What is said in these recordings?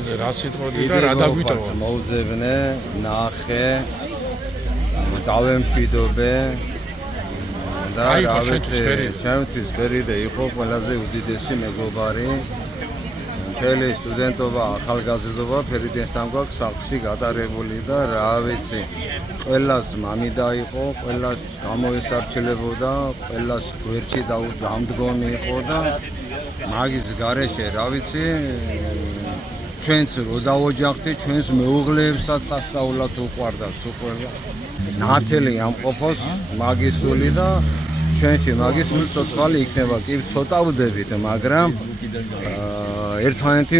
პოეზიაზე რა სიტყვები და რა დაგვიტოვა? მოუძებნე, ნახე, დავემშვიდობე და რა ვიცი, ჩემთვის ფერიდე იყო ყველაზე უდიდესი მეგობარი. მთელი სტუდენტობა, ახალგაზრდობა ფერიდესთან გვაქვს სახლში გატარებული და რა ვიცი, ყველას მამიდა იყო, ყველას გამოესარჩელებოდა, ყველას გვერდში დამდგომი იყო და მაგის გარეშე რა ვიცი, ჩვენც რო დავოჯახდით, ჩვენს მეუღლეებსაც სასწაულად უყვარდათ, უყვარდა. ნათელი ამყოფოს მაგის სული და ჩვენში მაგის სული ცოცხალი იქნება, კი ცოტა ვდებით, მაგრამ ერთმანეთი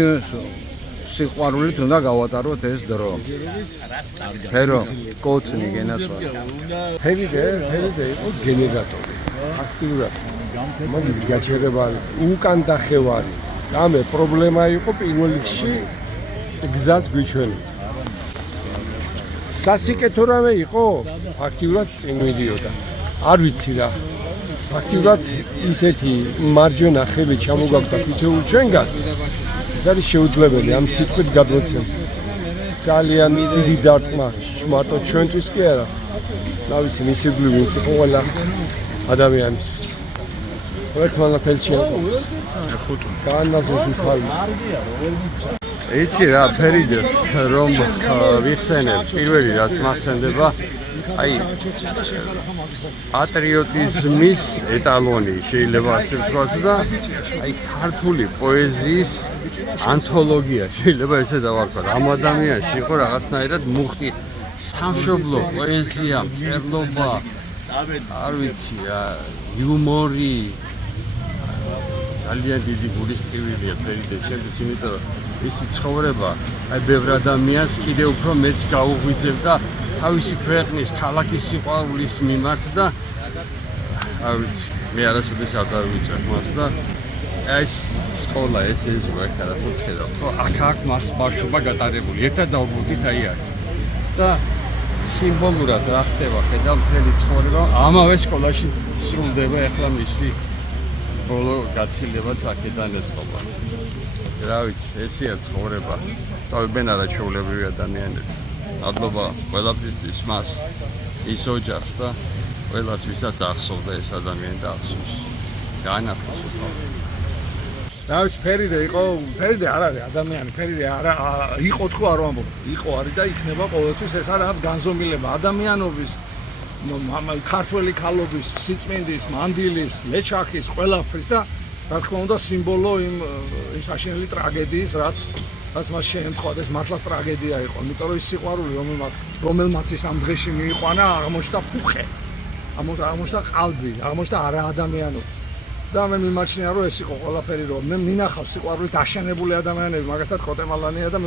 სიყვარულით უნდა გავატაროთ ეს დრო. ფერო, კოცნი გენაცვალა. ფერიდე იყო გენერატორი. აქტიურად მაგის გაჩერება უკან დახევარი. რამე პრობლემა იყო პირველ რიგში გზას გვიჩვენებდა. სასიკეთო რამე იყო, აქტიურად წინ მიდიოდა. არ ვიცი რა. აქტიურად ისეთი მარჯვენა ხელი ჩამოგაგდა თითოეულ ჩვენგანს. ეს არის შეუძლებელი ამ სიტყვით გადმოცემა. ძალიან დიდი დარტყმა მარტო ჩვენთვის კი არა. რა ვიცი, მისი გული ვინც იყო ყველა ადამიანის. ერთმანეთელში იყო. განაძღვრის ხალხი. იცი რა, ფერიდეს რომ ვიხსენებ, პირველი რაც მახსენდება, აი პატრიოტიზმის ეტალონი შეიძლება ასე ვთქვათ და აი ქართული პოეზიის ანთოლოგია შეიძლება ესე დავარქვათ. ამ ადამიანში იყო რაღაცნაირად მუხტი სამშობლო პოეზია, მწერლობა, არ ვიცი რა, იუმორი, ძალიან დიდი გულისტკივილია ფერიდეს შემდგომ, იმიტომ რომ ისი ცხოვრება აი ბევრ ადამიანს კიდევ უფრო მეც გაუღვიძებდა თავისი ქვეყნის, ქალაქის სიყვარულის მიმართ და არ ვიცი, მე არასოდეს არ დავიწყებ მას და ეს სკოლა ეს ეზო აქ რასაც ხედავთ, ხო, აქ მას ბავშვობა გატარებული. ერთად დავბრუნდით აი აქ. და სიმბოლურად რა ხდება, ხედავ მთელი ცხოვრება ამავე სკოლაში სრულდება ახლა მისი ბოლო გაცილება აქედან ეწყობა. რა ვიცი, ესეა ცხოვრება. თავებენ არაჩვეულებრივი ადამიანები. მადლობა ყველაფრის მას ის ოჯახს და ყველას ვისაც ახსოვდა ეს ადამიანი და ახსოვს. განახსოვს. რა ვიცი, ფერიდე იყო, ფერიდე არ არის ადამიანი, ფერიდე არა იყო თუ არ ვამბობ. იყო არის და იქნება ყოველთვის ეს არის განზომილება ადამიანობის, ქართველი ქალობის, სიწმინდის, მანდილის, ლეჩახის, ყველაფრის და რა თქმა უნდა სიმბოლო იმ საშინელი ტრაგედიის, რაც მას შეემთხვათ, ეს მართლაც ტრაგედია იყო, იმიტომ რომ ის სიყვარული, რომელმაც ის ამ დღეში მიიყვანა, აღმოჩნდა ფუხე, აღმოჩნდა ყალბი, აღმოჩნდა არაადამიანობა. და მე მიმაჩნია, რომ ეს იყო ყველაფერი, რომ მე მინახავს სიყვარულით აშენებული ადამიანები, მაგალითად ხოტემალანია და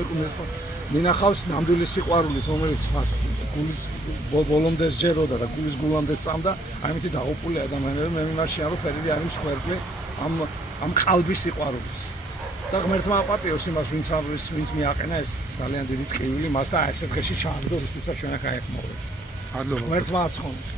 მინახავს ნამდვილი სიყვარულით, რომელიც მას გულის ბოლომდე სჯეროდა და გულის გულამდე წამდა, ამით დაღუპული ადამიანები, მე მიმაჩნია, რომ ფერიდი არის მსხვერპლი ამ ყალბის სიყვარულის. და ღმერთმა აპატიოს იმას, ვინც მიაყენა ეს ძალიან დიდი ტყივილი მას და ესე დღეში ჩააგდო, რითაც ჩვენ აქ აექმოვეთ. მადლობა. ღმერთმა აცხონოს.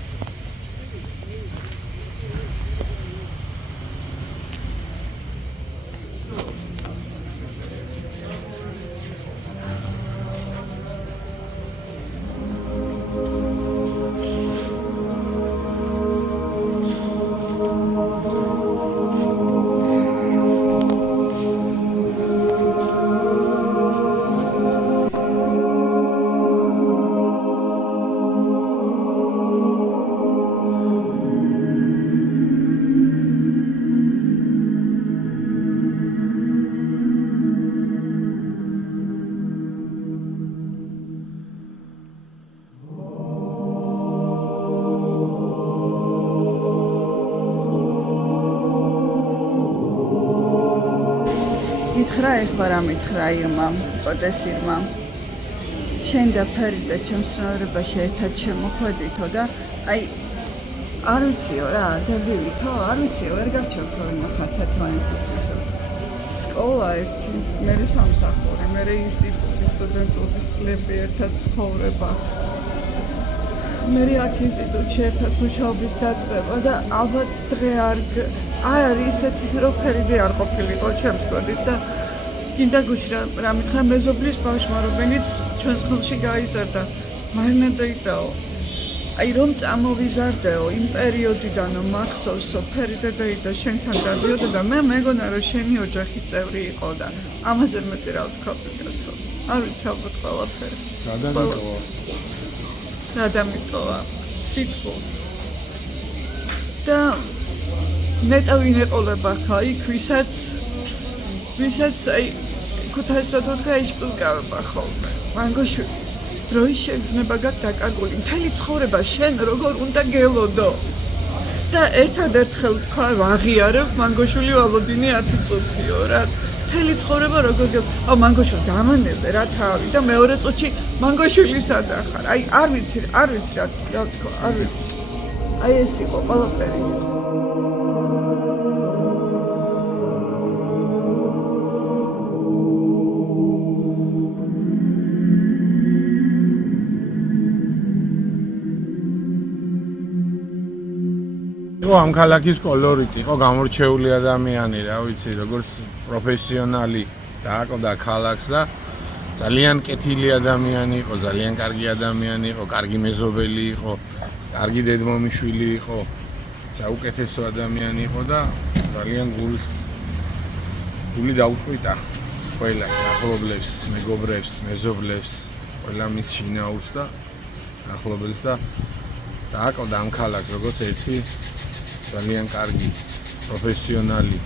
ითხრა ეხლა რა მითხრა ირმამ, პოტესირმამ. შენ და ფერიდე ჩემს ცნობიერებაში ერთად შემოხვედითო და აი არ ვიციო რა, დავილითო, არ ვიციო, ვერ გავჩევთო ნახათ ერთმანეთისთვისო. სკოლა ერთი, მერე სამსახური, მერე ინსტიტუტი, სტუდენტობის წლები ერთად ცხოვრება. მერე აქ ინსტიტუტში ერთად მუშაობის დაწყება და ალბათ დღე არ არის ისეთი, რომ ფერიდე არ ყოფილიყო ჩემს გვერდით და გინდა გუშინ რა მითხრა მეზობლის ბავშვმა რომელიც ჩვენს ხელში გაიზარდა მარინა დაიდაო აი რომ წამოვიზარდეო იმ პერიოდიდან მახსოვსო ფერიდე დაიდა შენთან გადიოდა და მე მეგონა რომ შენი ოჯახის წევრი იყო და ამაზე მეტი რა ვთქვა პიკასო არ ვიცი ალბათ ყველაფერი რა დამიტოვა სიტყვა და ნეტავინ ეყოლება ხა იქ ვისაც აი ქუთაისთან გაიშკულკავება ხოლმე მანგოშვილი დროის შეგრძნება გაკარგული მთელი ცხოვრება შენ როგორ უნდა გელოდო და ერთადერთხელ თქვა ვაღიარებ მანგოშვილი ვალოდინი 10 წუთიო რა მთელი ცხოვრება როგორ მანგოშვილი დამანებე რა თავი და მეორე წუთში მანგოშვილი სადა ხარ აი არ ვიცი რა თქვა არ ვიცი აი ეს იყო ყველაფერი ამ ქალაქის კოლორიტი იყო გამორჩეული ადამიანი, რა ვიცი, როგორც პროფესიონალი დააკვდა ქალაქს და ძალიან კეთილი ადამიანი იყო, ძალიან კარგი ადამიანი იყო, კარგი მეზობელი იყო, კარგი დედმომიშვილი იყო, საუკეთესო ადამიანი იყო და ძალიან გული დაუწყვიტა ყველას, ახლობლებს, მეგობრებს, მეზობლებს, ყველა მის შინაურს და ახლობელს და დააკვდა ამ ქალაქს როგორც ერთი ძალიან კარგი, პროფესიონალი,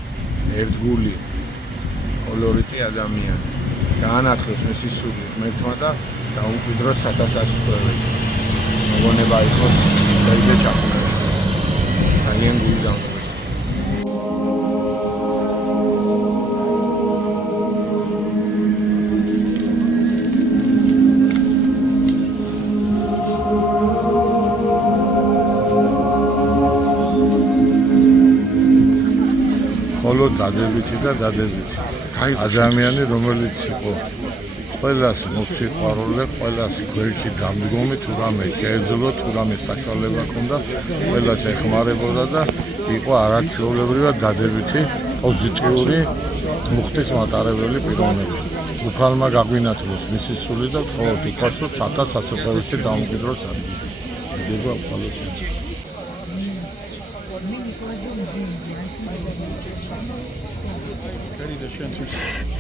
ერთგული, კოლორიტი ადამიანი. გაანათლოს მისი სული ღმერთმა და დაუმკვიდროს სათასაცმელად. მოგონება იყოს დაიდე ჩაფუნიშვილს. ძალიან გული დამწყდა. დადებითი და დადებითი ადამიანი რომელიც იყო ყველას მოსიყვარულე ყველას გვერდში გამდგომი თუ რამე შეეძლო თუ რამე საშუალება ჰქონდა ყველას ეხმარებოდა და იყო არაჩვეულებრივად დადებითი პოზიტიური მუხტის მატარებელი პიროვნება უფალმა გაგვინათლოს მისი სული და ყოველთ იქაც რომ სათასაცმელში დაუმკვიდროს ადგილი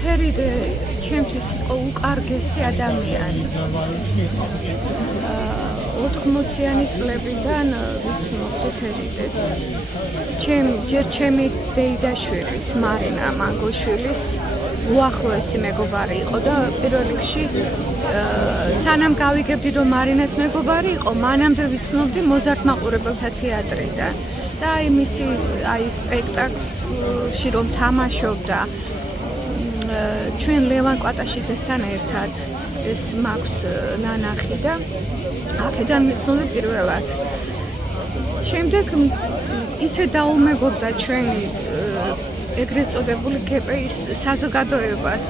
ფერიდე ჩემთვის იყო უკარგესი ადამიანი. 80-იანი წლებიდან ვიცნობდი ფერიდეს. ჯერ ჩემი დეიდაშვილის მარინა მანგოშვილის უახლოესი მეგობარი იყო და პირველ რიგში სანამ გავიგებდი რომ მარინას მეგობარი იყო, მანამდე ვიცნობდი მოზარდ მაყურებელთა თეატრიდან. და აი მისი აი სპექტაკლში რომ თამაშობდა ჩვენ ლევან კვატაშიძესთან ერთად ეს მაქვს ნანახი და აქედან ვიცნობდი პირველად. შემდეგ ისე დაუმეგობრდა ჩვენი ეგრეთ წოდებული გპ-ის საზოგადოებას.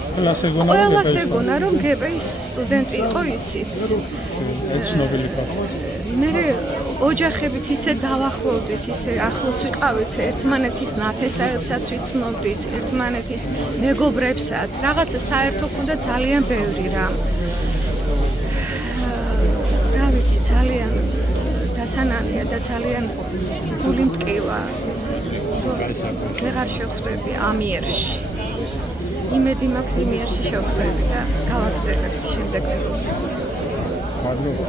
ყველას ეგონა რომ გპ-ის სტუდენტი იყო ისიც. მე ოჯახებით ისე დავახლოვდით, ისე ახლოს ვიყავით ერთმანეთის ნათესაებსაც ვიცნობდით, ერთმანეთის მეგობრებსაც, რაღაცა საერთო ქონდა ძალიან ბევრი რამ. რა ვიცი, ძალიან დასანანია და ძალიან გული მტკივა. ვეღარ შევხვდები ამიერში. იმედი მაქვს იმიერში შევხვდები და გავაგრძელებთ შემდეგ მეგობრობას. მადლობა.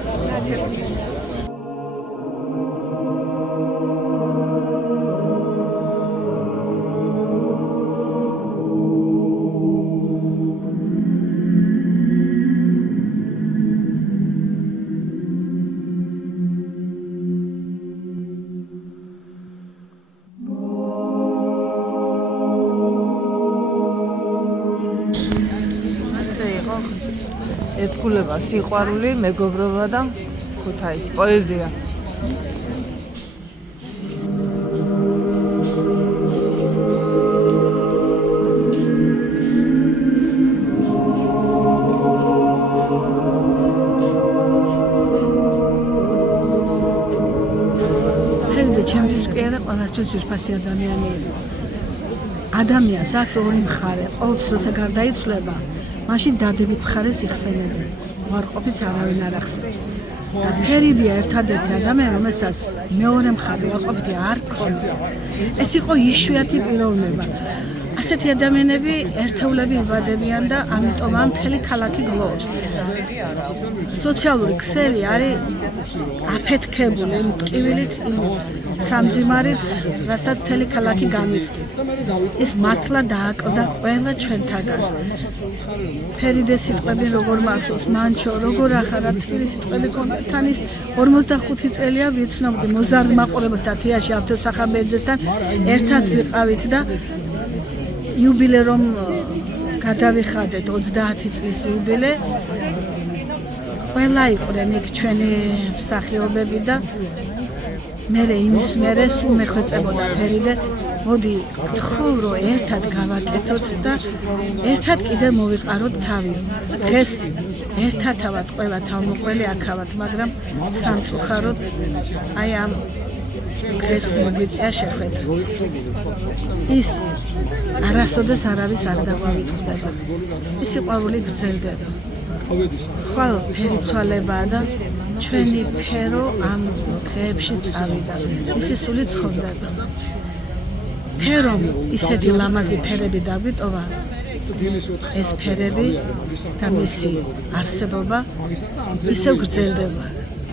ეთქულება, სიყვარული, მეგობრობა და ქუთაისი, პოეზია. ჩემთვის კი არა, ყველასთვის ძვირფასი ადამიანი იყო. ადამიანს აქვს ორი მხარე. ყოველთვის როცა გარდაიცვლება, მაშინ დადებით მხარეს იხსენებენ. უარყოფით არავინ არ ახსენებს. და ფერიდია ერთადერთი ადამიანი, რომელსაც მეორე მხარე უარყოფითი არ ქონია. ეს იყო იშვიათი პიროვნება. ასეთი ადამიანები ერთეულები იბადებიან და ამიტომ ამ მთელი ქალაქი გლოვობს. სოციალური ქსელი არის აფეთქებული იმ ტკივილით, იმ სამძიმარით, რასაც მთელი ქალაქი გამიცდის. ის მართლა დააკლდა ყველა ჩვენთაგანს. ფერიდეს სიტყვები როგორ მახსოვს, მანჩო, როგორ ახარა თბილი სიტყვები ქონდა. თან ის 45 წელია ვიცნობდი მოზარდ მაყურებელთა თეატრში ავთოსახაბეძესთან ერთად ვიყავით და იუბილე რომ გადავიხადეთ 30 წლის იუბილე. ყველა იყვნენ იქ ჩვენი მსახიობები და მე იმის მერე სულ მეხვეწებოდა ფერიდე. მოდი გთხოვ რომ ერთად გავაკეთოთ და ერთად კიდე მოვიყაროთ თავი. დღეს ერთად ავად ყველა თავმოყრელი აქავად, მაგრამ სამწუხაროდ აი ამ დღეს მოგვიწია შეხვედრა. ის არასოდეს არავის არ დაგვავიწყდება. ის სიყვარული გრძელდება. ხვალ ფერიცვალებაა და ჩვენი ფერო ამ დღეებში წავიდა. ისი სული ცხონდება. ფერომ ისეთი ლამაზი ფერები დაგვიტოვა. ეს ფერები და მისი არსებობა ისევ გრძელდება.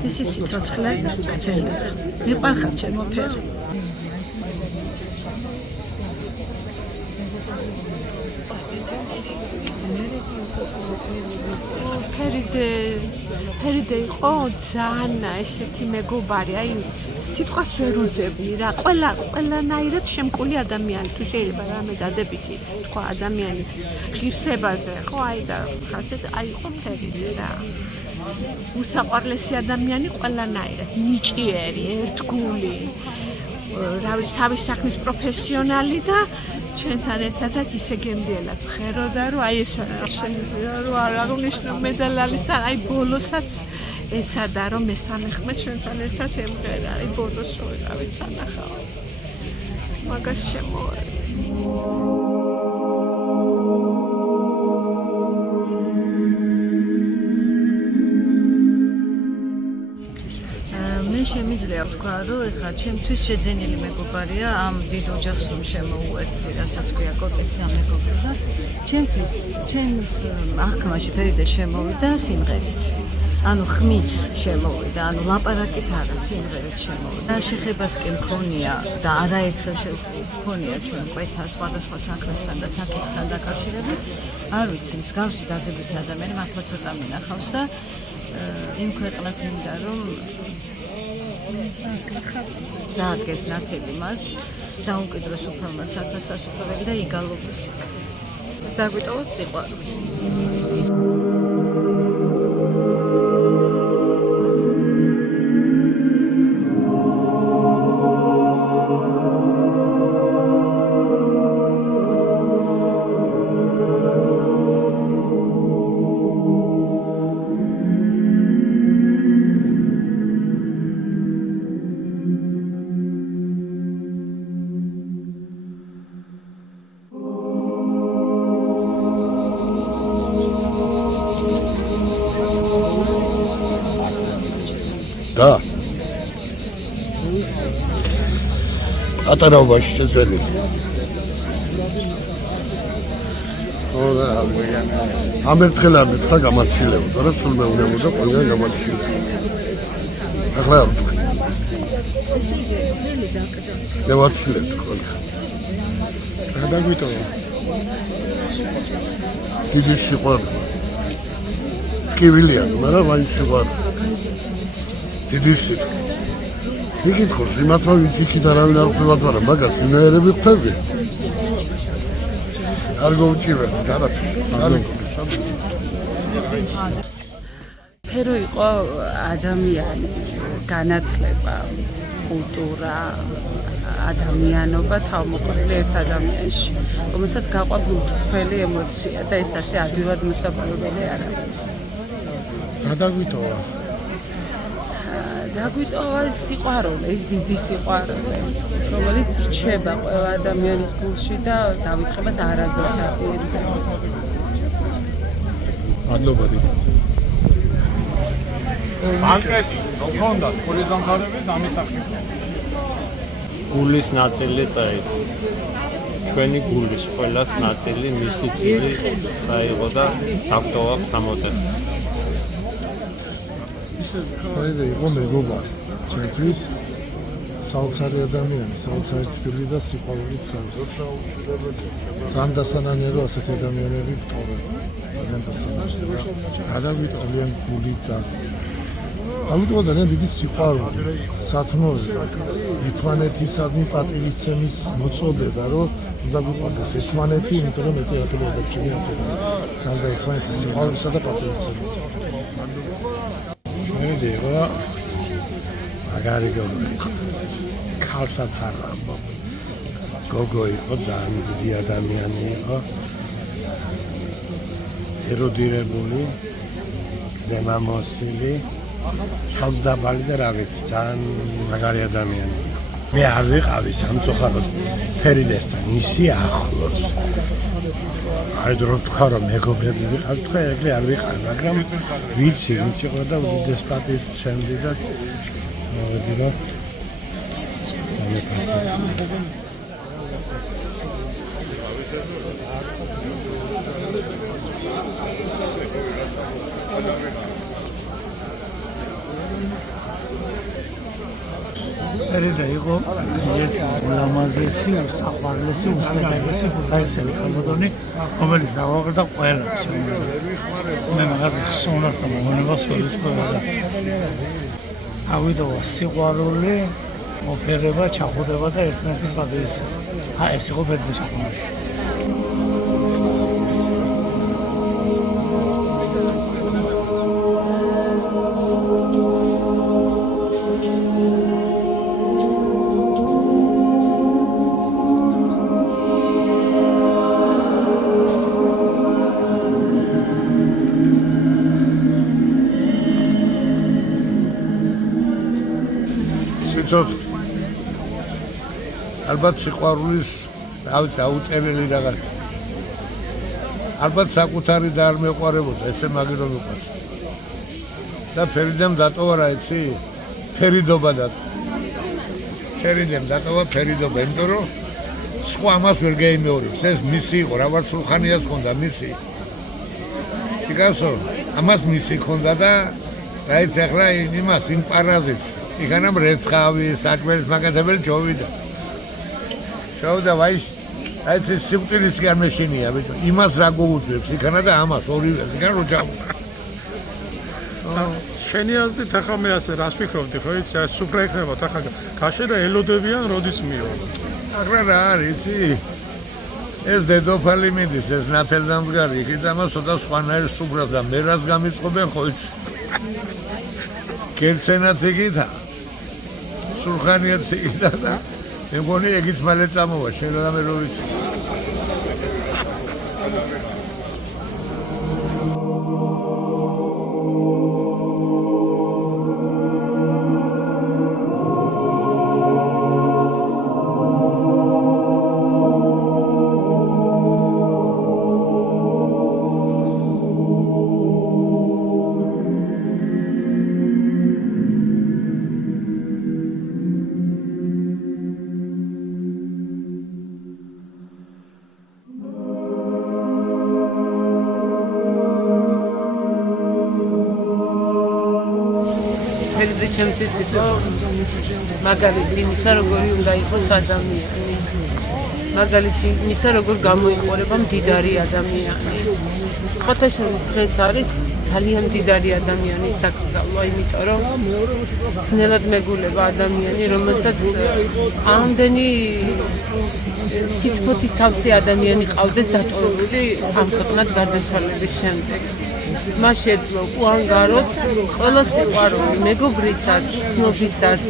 ისი სიცოცხლე გრძელდება. მიყვარხარ ჩემო ფერო. ფერიდე იყო ძალიან ესეთი მეგობარი, აი სიტყვას ვერ უძებნი რა, ყველანაირად შემკული ადამიანი, თუ შეიძლება რამე დადებითი თქვა ადამიანის ღირსებაზე, ხო აი და ხასეთ აი იყო ფერიდე რა. უსაყვარლესი ადამიანი ყველანაირად, ნიჭიერი, ერთგული, რა ვიცი, თავის საქმის პროფესიონალი და ჩვენთან ერთადაც ისე გემრიელად ხეროდა, რომ აი ეს რომ არ აღნიშნო მედალალისთან, აი ბოლოსაც ეცადა, რომ მესამე ხმე ჩვენთან ერთად ემღერა, აი ბოლოს რო ვიყავით სანახავად. მაგას შემოვარდა. შემიძლია ვთქვა, რომ ეხლა ჩემთვის შეძენილი მეგობარია ამ დიდ ოჯახს რომ შემოუერთდი, რასაც ქვია კოტესი ამ მეგობარი და ჩემთვის ჩემს აღქმაში ფერიდე შემოვიდა სიმღერით. ანუ ხმით შემოვიდა, ანუ ლაპარაკით არა, სიმღერით შემოვიდა. შეხებაც კი მქონია და არაერთხელ მქონია ჩვენ ყვეთა სხვადასხვა საქმესთან და საკითხთან დაკავშირებით. არ ვიცი, მსგავსი დადებითი ადამიანი მართლა ცოტა მინახავს და იმ ქვეყნად მინდა რომ დაადგეს ნათელი მას, დაუკიდროს უფალმაც საათასასუფლებელი და იგალობის. დაგვიტოვოთ სიყვარული. და ატარაობაში შეძელი. ამ ერთხელ არ მითხრა გამაცილებოდა, რა სულ მეუნებოდა ყველგან გამაცილებოდა. ახლა არ ვთქვი. დავაცილებთ ყველგან. გადაგვიტოვა. დიდი სიყვარული. ტკივილია, მაგრამ მაინც სიყვარული. დიდი სიტყვა. იკითხოს, იმათ რომ იქით არავინ არ ხვდათ, მაგრამ მაგას ვინაერები ხვდები. არ გოუჭირებ, არაფერი. ფერო იყო ადამიანი, განათლება, კულტურა, ადამიანობა თავმოყრილი ერთ ადამიანში, რომელსაც გაყვა გულწრფელი ემოცია და ეს ასე ადვილად მოსაპარებელი არ არის. გადაგვიტოვა. დაგვიტოვა სიყვარული, ის დიდი სიყვარული, რომელიც რჩება ყველა ადამიანის გულში და დავიწყებას არასდროს არ მიეცემა. მადლობა დიდი. კონკრეტი მოხონდა სკოლის დამთავრების ამისახი. გულის ნაწილი წაიღო. ჩვენი გულის ყველას ნაწილი მისი წილი წაიღო და დაგტოვა სამოდელი. ფერიდე იყო მეგობარი ჩემთვის საოცარი ადამიანი, საოცარი თბილი და სიყვარულით სავს. ძალიან დასანანირო ასეთი ადამიანები გტოვენ. ძალიან დასანანირო. გადავიტოვიან გულით და ამიტომ ძალიან დიდი სიყვარული, სათნოება, ერთმანეთისადმი პატივისცემის მოწოდება, რომ უნდა გვიყვარდეს ერთმანეთი, იმიტომ რომ მეტი რატომ დაგჭირია ეს. ხალხი ერთმანეთის სიყვარულისა და პატივისცემის. მერე იყო მაგარი გოგო. ქალსაც არ ამბობ. გოგო იყო ძალიან დიდი ადამიანი იყო. ეროდირებული, დემამოსილი, თავდაბალი და რა ვიცი, ძალიან მაგარი ადამიანი. მე არ ვიყავი სამწუხაროდ ფერიდებთან ისი ახლოს. არ დრო თქვა რომ მეგობრები ვიყავ, თქვა ეგრე არ ვიყავ, მაგრამ ვიცი იყო და უდიდეს პატივს შემდი და მოვედი რა. ფერიდე იყო ერთი ულამაზესი, უსაყვარლესი, უსმეთავესი ქუთაისელი ქალბატონი, რომელიც დავაყრდა ყველას. მე მაგაზე ხსოვნას და მომონებას ვერ ვიტყოდა და ავიდოვა სიყვარული, ოფერება, ჩახუდება და ერთმანეთის პატივისცემა. ეს იყო ფერიდე ჩახუნაშვილი. ალბათ სიყვარულის აუწეველი რაღაც. ალბათ საკუთარი და არ მეყვარებოდა, ესე მაგირო მიყვარს. და ფერიდემ დატოვა რა იცი? ფერიდობა და ფერიდემ დატოვა ფერიდობა, იმიტომ რომ სხვა ამას ვერ გაიმეორებს. ეს მისი იყო, რა ვარ სულხანიას ხონდა მისი. იკასო, ამას მისი ხონდა და რა იცი ახლა იმას იმ პარაზიტს იქანამ რეცხავი, საჭმელის მაკეთებელი ჩოვიდა. შევდა ვაი, აი ეს სიკვდილის გამეშინია, ბიჭო. იმას რა გოუძებს, იქანა და ამას ორივე, იქან რო ჯამდა. შენი აზრით ახლა მე ასე რას ვფიქრობდი, ხო იცი, ეს სუფრა იქნებათ ახლა ქაში და ელოდებიან როდის მიიღო. ახლა რა არის, იცი? ეს დედოფალი მიდის, ეს ნათელდამდგარი, იქით ამას ცოტა სხვანაირ სუფრას და მე რას გამიწყობენ, ხო იცი? კერცენაც იქითა. სულხანიაც იქითა და მე მგონი ეგიც მალე წამოვა, შენ რამე რო ვიცი. ფერიდე ჩემთვის იყო მაგალითი იმისა, როგორი უნდა იყოს ადამიანი. მაგალითი იმისა, როგორ გამოიყურება მდიდარი ადამიანი. ფოტოშოპის დღეს არის ძალიან მდიდარი ადამიანის დაკრძალვა, იმიტომ რომ ძნელად მეგულება ადამიანი, რომელსაც ამდენი სიტყვოთი სავსე ადამიანი ყავდეს დატოვებული ამ ქვეყნად გარდაცვალების შემდეგ. მას შეძლო უანგაროდ ყველა სიყვარული, მეგობრისაც, ცნობისაც.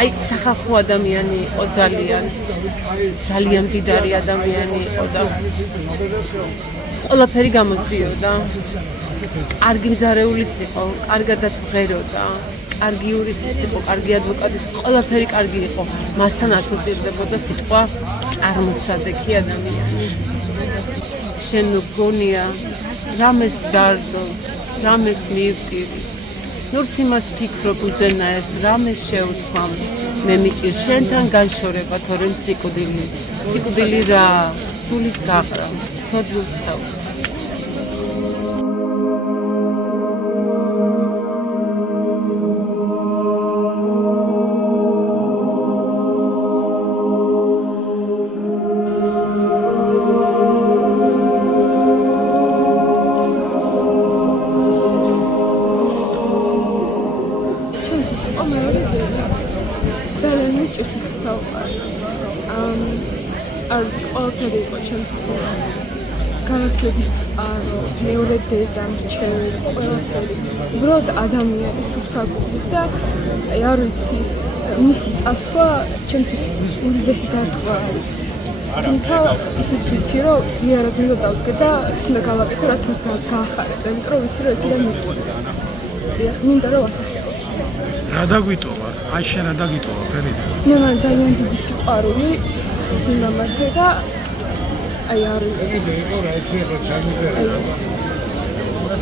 აი, სახალხო ადამიანი იყო ძალიან მდიდარი ადამიანი იყო და ყველაფერი გამოსდიოდა. კარგი მზარეულიც იყო, კარგადაც მღეროდა, კარგი იურისტიც იყო, კარგი ადვოკატი, ყველაფერი კარგი იყო. მასთან ასოცირდებოდა სიტყვა წარმოსადეგი ადამიანი. შენ გონია რამეს დარდო, რამეს მივტირი. ნურც იმას ფიქრობ უზენაეს, რამეს შეუთქვამ. მე მიჭირ შენთან განშორება, თორემ სიკვდილი რა, სულის გაყრა, ცოდვილს თავ. ყველაფერი იყო ჩემთვის განათლების წყარო, მეორე დედამრჩეველი, ყველაფერი. უბრალოდ ადამიანის უსაფრთხოების და არ ვიცი, მისი წასვლა ჩემთვის უდიდესი დარტყმა არის. თუმცა ისიც ვიცი, რომ ზიარად უნდა დავდგე და თუნდა გავაკეთე, რაც მას გაახარებ, იმიტომ რომ ვიცი, რომ ეგრე მიყვარს. მინდა რომ ასახელო. რა დაგვიტოვა? აი შენ რა დაგიტოვა, ფერიდა? მე მან ძალიან დიდი სიყვარული სიმამაცე და აი არის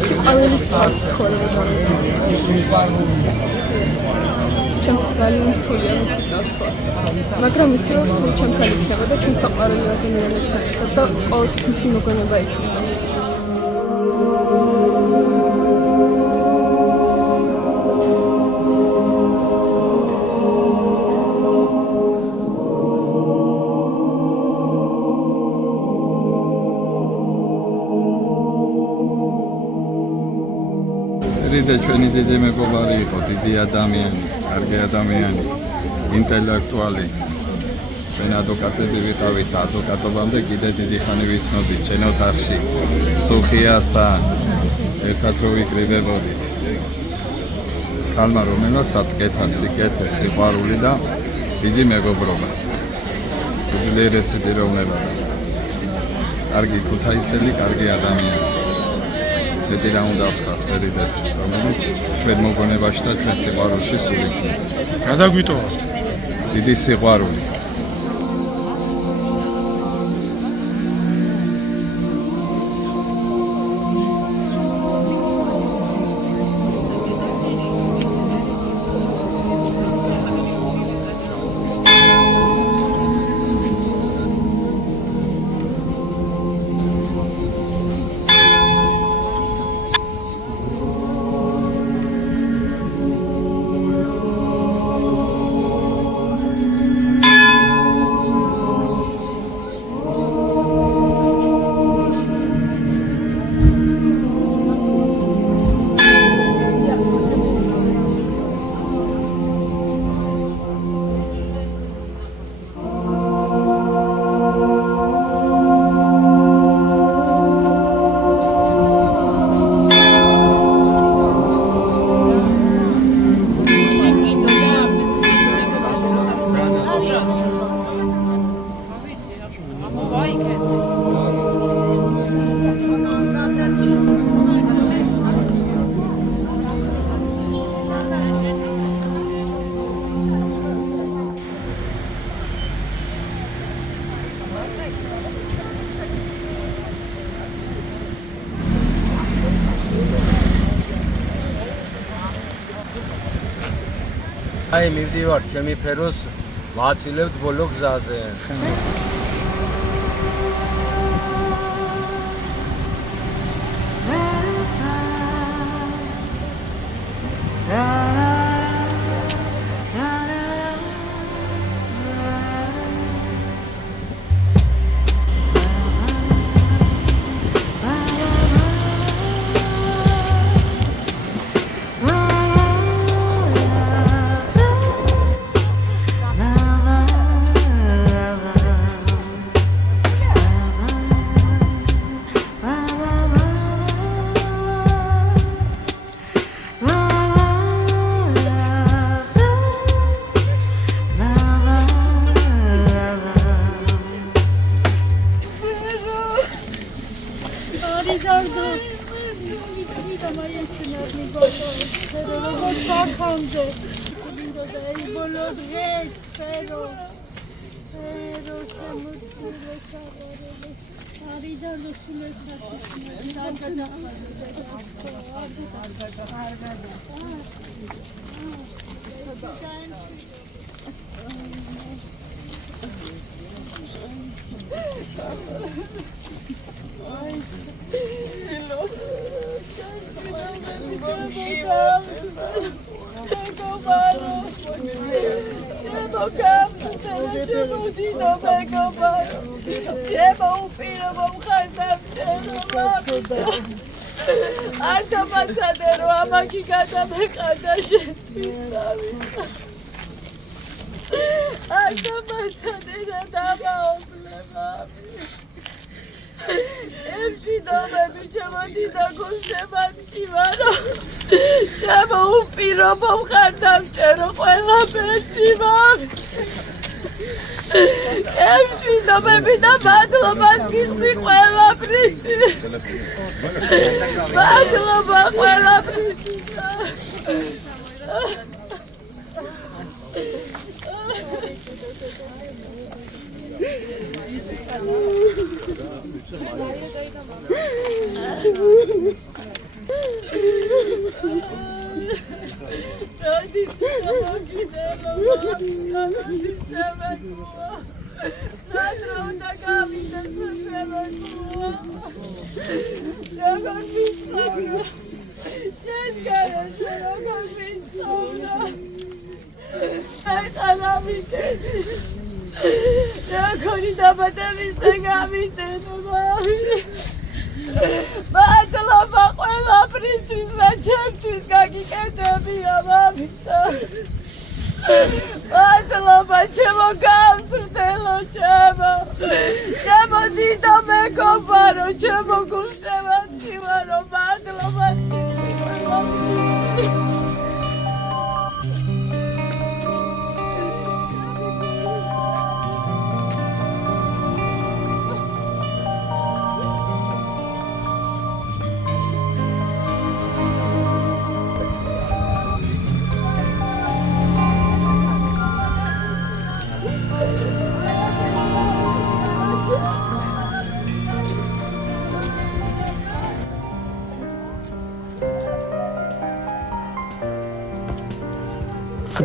სიყვარულის ცხოვრება. ჩემს ძალიან თხოვია მისი წასვლა. მაგრამ ის რომ სულ ჩემთან იქნება და ჩვენ საყვარელი ადამიანებთან ერთად და ყოველთვის მისი მოგონება იქნება. და ჩვენი დიდი მეგობარი იყო, დიდი ადამიანი, კარგი ადამიანი, ინტელექტუალი. ჩვენ ადვოკატები ვიყავით, ადვოკატობამდე კიდე დიდი ხანი ვიცნობდით, ჩვენ ოთახში, სუხიასთან ერთად რო ვიკრიბებოდით. ხალმა რომელსაც კეთა, სიკეთე, სიყვარული და დიდი მეგობრობა. უძლიერესი პიროვნება. კარგი ქუთაისელი, კარგი ადამიანი. მეტი რა უნდა ვთქვათ, ფერიდეს, რომელიც ჩვენ მოგონებაში და ჩვენ სიყვარულში სულ იქნება. რა დაგვიტოვა? დიდი სიყვარული. აი მივდივარ ჩემი ფეროს ვაწილებთ ბოლო გზაზე. მომზე მინდოდა იბოლო დღეს ფერო შემოწირო საყარელე არიდანო სულეს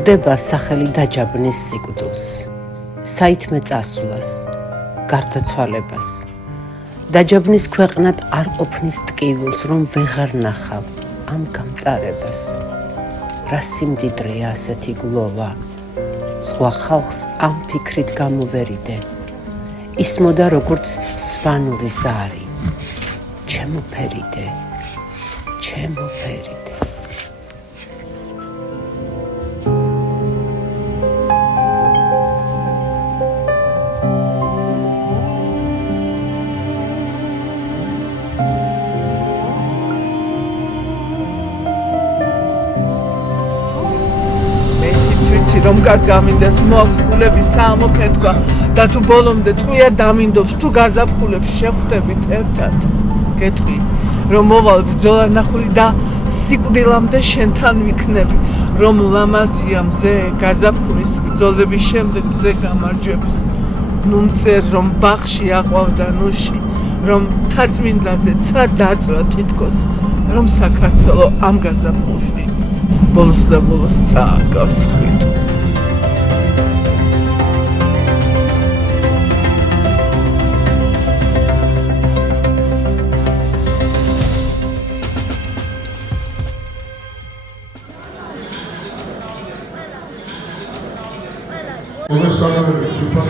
ხდება სახელი დაჯაბნის სიკვდილს, საითმე წასვლას, გარდაცვალებას. დაჯაბნის ქვეყნად არ ყოფნის ტკივილს, რომ ვეღარ ნახავ ამ გამწარებას. რა სიმდიდრეა ასეთი გლოვა, სხვა ხალხს ამ ფიქრით გამოვერიდე. ისმოდა როგორც სვანური ზარი, ჩემო ფერიდე, ჩემო ფერიდე. რომ კარგ გამინდეს მოაქვს გულების საამოფეთქვა და თუ ბოლომდე ტყვია დამინდობს თუ გაზაფხულებს შეხვდებით ერთად გეტყვი რომ მოვალ ბრძოლა ნახული და სიკვდილამდე შენთან ვიქნები რომ ლამაზია მზე გაზაფხულის ბრძოლების შემდეგ მზე გამარჯვების ნუ მწერ რომ ბაღში აყვავდა ნუში რომ თაწმინდაზე ცა დაწვა თითქოს რომ საქართველო ამ გაზაფხულში ბოლოს და ბოლოს წააგავს ხვით অনুষ্ঠানের সুপার